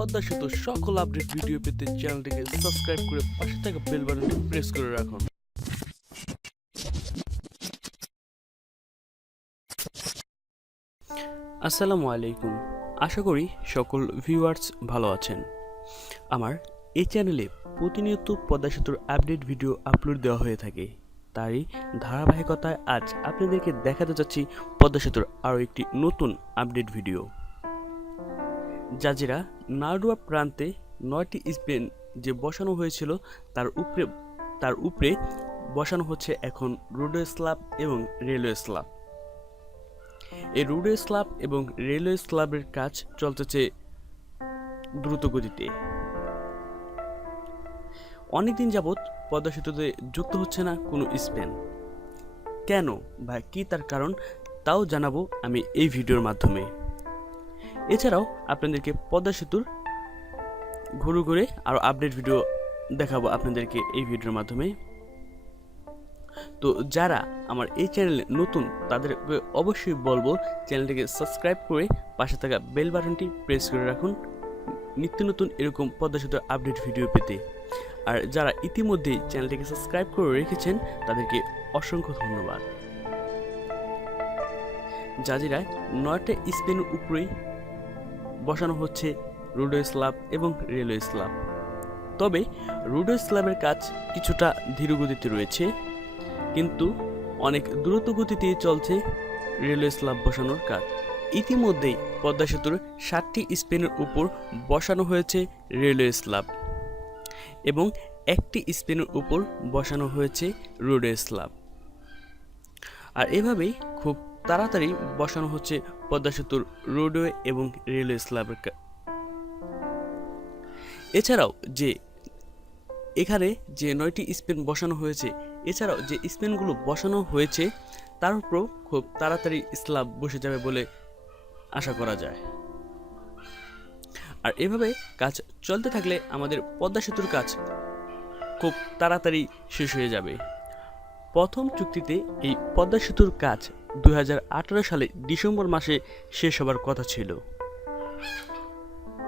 পদ্মা সেতু সকল update video পেতে চ্যানেলটিকে সাবস্ক্রাইব করে পাশে থাকা বেল বাটনটি প্রেস করে রাখুন। আসসালামু আলাইকুম। আশা করি সকল ভিউয়ার্স ভালো আছেন। আমার এই চ্যানেলে প্রতিনিয়ত পদ্মা সেতুর আপডেট ভিডিও আপলোড দেওয়া হয়ে থাকে। তারই ধারাবাহিকতায় আজ আপনাদেরকে দেখাতে চাচ্ছি পদ্মা সেতুর আরও একটি নতুন আপডেট ভিডিও জাজিরা নারডুয়া প্রান্তে নয়টি স্পেন যে বসানো হয়েছিল, তার উপরে তার উপরে বসানো হচ্ছে এখন রোডওয়ে স্ল্যাব এবং রেলওয়ে স্ল্যাব এই রোডওয়ে স্ল্যাব এবং রেলওয়ে স্ল্যাবের কাজ চলতেছে দ্রুত গতিতে। অনেকদিন যাবৎ পদ্মা সেতুতে যুক্ত হচ্ছে না কোনো স্পেন। কেন বা কী তার কারণ, তাও জানাব আমি এই ভিডিওর মাধ্যমে। এছাড়াও আপনাদেরকে পদ্মা সেতুর ঘুরে ঘুরে আরও আপডেট ভিডিও দেখাবো আপনাদেরকে এই ভিডিওর মাধ্যমে। তো যারা আমার এই চ্যানেলে নতুন, তাদেরকে অবশ্যই বলব চ্যানেলটিকে সাবস্ক্রাইব করে পাশে থাকা বেল বাটনটি প্রেস করে রাখুন, নিত্য নতুন এরকম পদ্মা আপডেট ভিডিও পেতে। আর যারা ইতিমধ্যেই চ্যানেলটিকে সাবস্ক্রাইব করে রেখেছেন, তাদেরকে অসংখ্য ধন্যবাদ। জাজিরায় নয়টা স্পেনের উপরেই বসানো হচ্ছে রোডওয়ে স্ল্যাব এবং রেলওয়ে স্ল্যাব। তবে রোডওয়ে স্ল্যাবের কাজ কিছুটা ধীরগতিতে রয়েছে, কিন্তু অনেক দ্রুত গতিতে চলছে রেলওয়ে স্ল্যাব বসানোর কাজ। ইতিমধ্যেই পদ্মা সেতুর ষাটটি স্পেনের উপর বসানো হয়েছে রেলওয়ে স্ল্যাব এবং একটি স্পেনের উপর বসানো হয়েছে রোডওয়ে স্ল্যাব। আর এভাবেই খুব তাড়াতাড়ি বসানো হচ্ছে পদ্মা সেতুর রোডওয়ে এবং রেলওয়ে স্ল্যাবের এছাড়াও যে এখানে যে নয়টি স্পেন বসানো হয়েছে, এছাড়াও যে স্পেনগুলো বসানো হয়েছে, তার উপরও খুব তাড়াতাড়ি স্ল্যাব বসে যাবে বলে আশা করা যায়। আর এভাবে কাজ চলতে থাকলে আমাদের পদ্মা সেতুর কাজ খুব তাড়াতাড়ি শেষ হয়ে যাবে। প্রথম চুক্তিতে এই পদ্মা সেতুর কাজ দু হাজার আঠারো সালে ডিসেম্বর মাসে শেষ হবার কথা ছিল।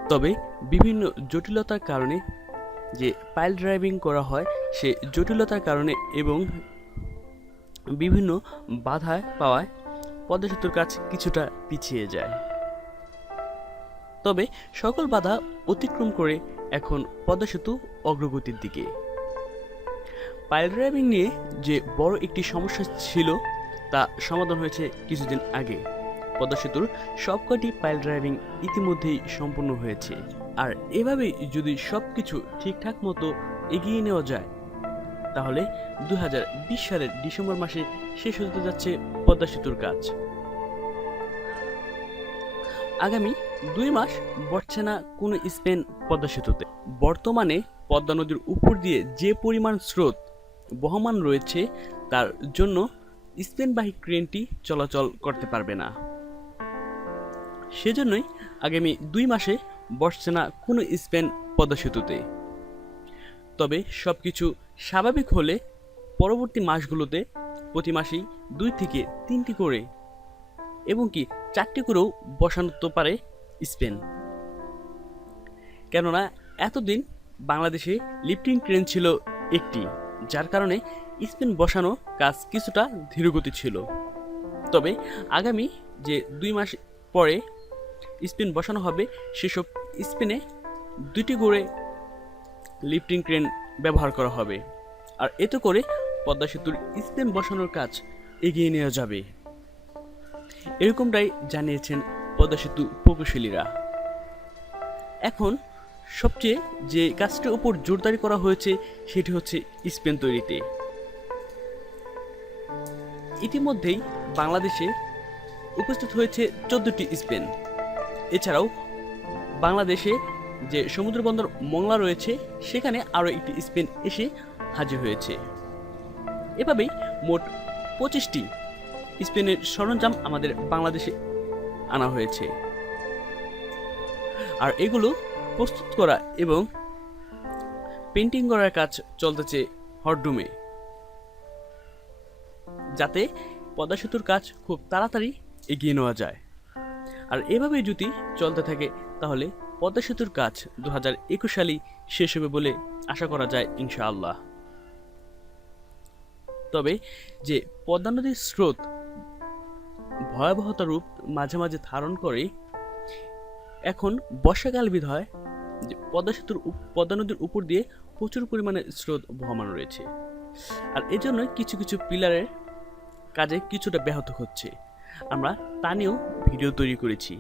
তবে বিভিন্ন জটিলতার কারণে যে পাইল ড্রাইভিং করা হয়, সে জটিলতার কারণে এবং বিভিন্ন বাধায় পাওয়ায় পদ্মা সেতুর কাজ কিছুটা পিছিয়ে যায়। তবে সকল বাধা অতিক্রম করে এখন পদ্মা সেতু অগ্রগতির দিকে। পাইল ড্রাইভিং নিয়ে যে বড় একটি সমস্যা ছিল তা সমাধান হয়েছে কিছুদিন আগে। পদ্মা সেতুর সবকটি পাইল ড্রাইভিং ইতিমধ্যেই সম্পূর্ণ হয়েছে। আর এভাবেই যদি সব কিছু ঠিকঠাক মতো এগিয়ে নেওয়া যায়, তাহলে দু হাজার বিশ সালের ডিসেম্বর মাসে শেষ হতে যাচ্ছে পদ্মা সেতুর কাজ। আগামী দুই মাস বসছে না কোনো স্পেন পদ্মা সেতুতে বর্তমানে পদ্মা নদীর উপর দিয়ে যে পরিমাণ স্রোত বহমান রয়েছে, তার জন্য স্পেনবাহী ক্রেনটি চলাচল করতে পারবে না। সেজন্যই আগামী দুই মাসে বসছে না কোনো স্পেন পদ্মা সেতুতে তবে সব কিছু স্বাভাবিক হলে পরবর্তী মাসগুলোতে প্রতি মাসেই দুই থেকে তিনটি করে এবং কি চারটি করেও বসানো পারে স্পেন। কেননা এতদিন বাংলাদেশে লিফটিং ট্রেন ছিল একটি, যার কারণে স্পেন বসানো কাজ কিছুটা ধীরগতি ছিল। তবে আগামী যে দুই মাস পরে স্পিন বসানো হবে, সেসব স্পিনে দুটি করে লিফটিং ক্রেন ব্যবহার করা হবে। আর এতে করে পদ্মা সেতুর স্পিন বসানোর কাজ এগিয়ে নেওয়া যাবে। এরকমটাই জানিয়েছেন পদ্মা সেতু প্রকৌশলীরা। এখন সবচেয়ে যে কাজটির উপর জোরদারি করা হয়েছে, সেটি হচ্ছে স্পেন তৈরিতে। ইতিমধ্যেই বাংলাদেশে উপস্থিত হয়েছে চোদ্দটি স্পেন। এছাড়াও বাংলাদেশে যে সমুদ্র বন্দর মংলা রয়েছে, সেখানে আরও একটি স্পেন এসে হাজির হয়েছে। এভাবেই মোট পঁচিশটি স্পেনের সরঞ্জাম আমাদের বাংলাদেশে আনা হয়েছে। আর এগুলো প্রস্তুত করা এবং পেন্টিং করার কাজ চলতেছে হরডুমে। যাতে পদ্মা সেতুর কাজ খুব তাড়াতাড়ি এগিয়ে নেওয়া যায়। আর এভাবে যদি চলতে থাকে, তাহলে পদ্মা সেতুর কাজ দু হাজার একুশ সালেই শেষ হবে বলে আশা করা যায় ইনশাআল্লাহ। তবে যে পদ্মা নদীর স্রোত ভয়াবহতা রূপ মাঝে মাঝে ধারণ করে, এখন বর্ষাকাল বিধয় যে পদ্মা সেতুর পদ্মা নদীর উপর দিয়ে প্রচুর পরিমাণে স্রোত বহমান রয়েছে। আর এজন্যই কিছু কিছু পিলারের কাজে কিছুটা ব্যাহত হচ্ছে। আমরা তা নিয়েও ভিডিও তৈরি করেছি।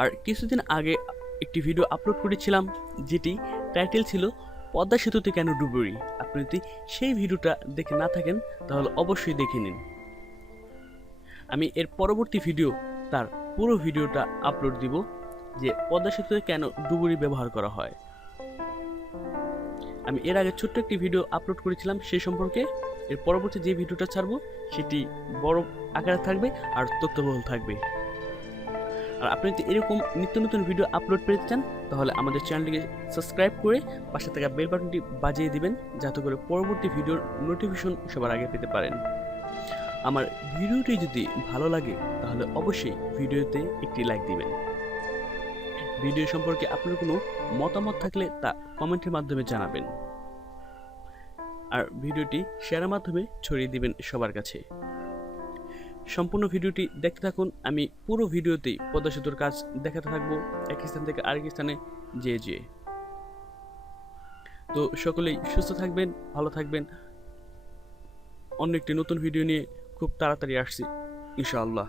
আর কিছুদিন আগে একটি ভিডিও আপলোড করেছিলাম, যেটি টাইটেল ছিল, পদ্মা সেতুতে কেন ডুবুরি আপনি যদি সেই ভিডিওটা দেখে না থাকেন, তাহলে অবশ্যই দেখে নিন। আমি এর পরবর্তী ভিডিও, তার পুরো ভিডিওটা আপলোড দিব, যে পদ্মা সেতুতে কেন ডুবুরি ব্যবহার করা হয়। আমি এর আগে ছোট্ট একটি ভিডিও আপলোড করেছিলাম সেই সম্পর্কে। এর পরবর্তী যে ভিডিওটা ছাড়বো, সেটি বড় আকারে থাকবে আর তথ্যবহুল থাকবে। আর আপনি যদি এরকম নিত্য নতুন ভিডিও আপলোড পেতে চান, তাহলে আমাদের চ্যানেলটিকে সাবস্ক্রাইব করে পাশে থাকা বেল বাটনটি বাজিয়ে দিবেন, যাতে করে পরবর্তী ভিডিওর নোটিফিকেশন সবার আগে পেতে পারেন। আমার ভিডিওটি যদি ভালো লাগে, তাহলে অবশ্যই ভিডিওতে একটি লাইক দিবেন। ভিডিও সম্পর্কে আপনার কোনো মতামত থাকলে তা কমেন্টের মাধ্যমে জানাবেন। আর ভিডিওটি শেয়ারের মাধ্যমে ছড়িয়ে দিবেন সবার কাছে। সম্পূর্ণ ভিডিওটি দেখতে থাকুন। আমি পুরো ভিডিওতেই পদ্মা সেতুর কাজ দেখাতে থাকব। এক স্থান থেকে আরেক স্থানে যেয়ে যেয়ে। তো সকলেই সুস্থ থাকবেন, ভালো থাকবেন। অন্য একটি নতুন ভিডিও নিয়ে খুব তাড়াতাড়ি আসছি, ইনশাআল্লাহ।